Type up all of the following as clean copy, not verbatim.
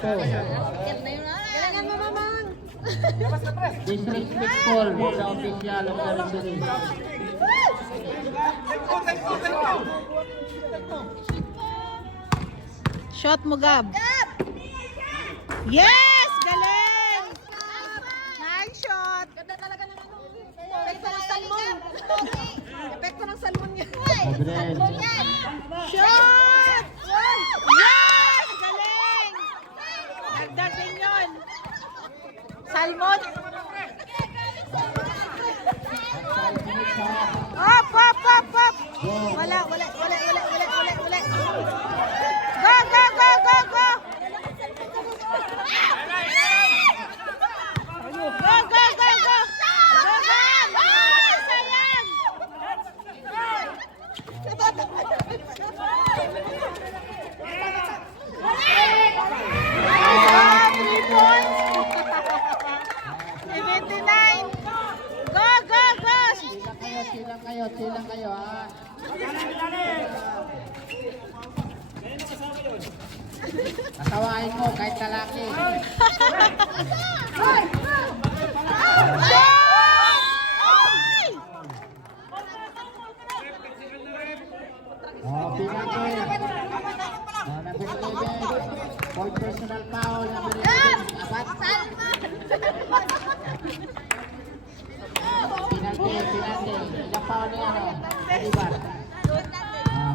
Galangan mo, mamang. Disrespectful sa official of the referee. Shot mo, Gab. Yes! Galing! Nice shot! Ganda talaga ng ano. Epekto ng salmon. Epekto ng salmon yan. Salmon yan. Shot! Yes! Galing! Dagdag din yun. Salmon. Up, up, up, up. Wala. Go, go, go, go, go. Go, go, go, go. Go, go. Sayang. Ah, 3 points. 79. Go, go, go. Silang kayo ha. Katawain mo kahit kalaki. Pinake. Number 11. For personal foul. Number 11. Apat. Pinake. Ilang foul niya ano? Ibar.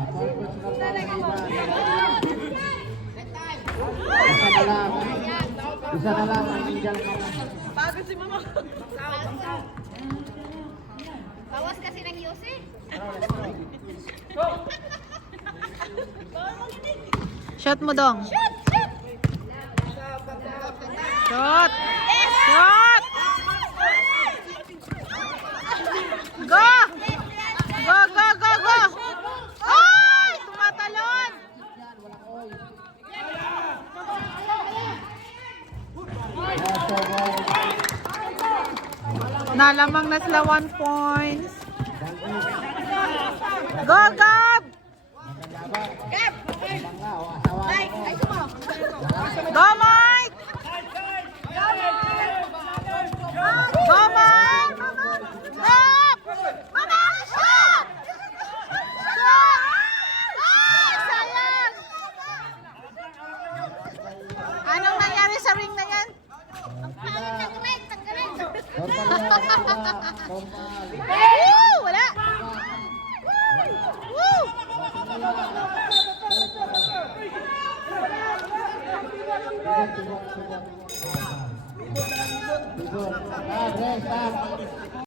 For personal foul. Ibar. Isa na lang ang Angel ka na. Bago si mama. Bawas kasi ng Yose. Shot mo, Dong. Shoot! Shot! Shot! Go! Go, go, go, go! Ay! Tumatalon! Nalamang na sila 1 points. Go, Gab! Go, Mike! Go, Mike! Gab! Mama! Shot! Shot! Ay, sayang! Anong nangyari sa ring na yan? Tanggalin! Woo! Wala! Woo! Stop.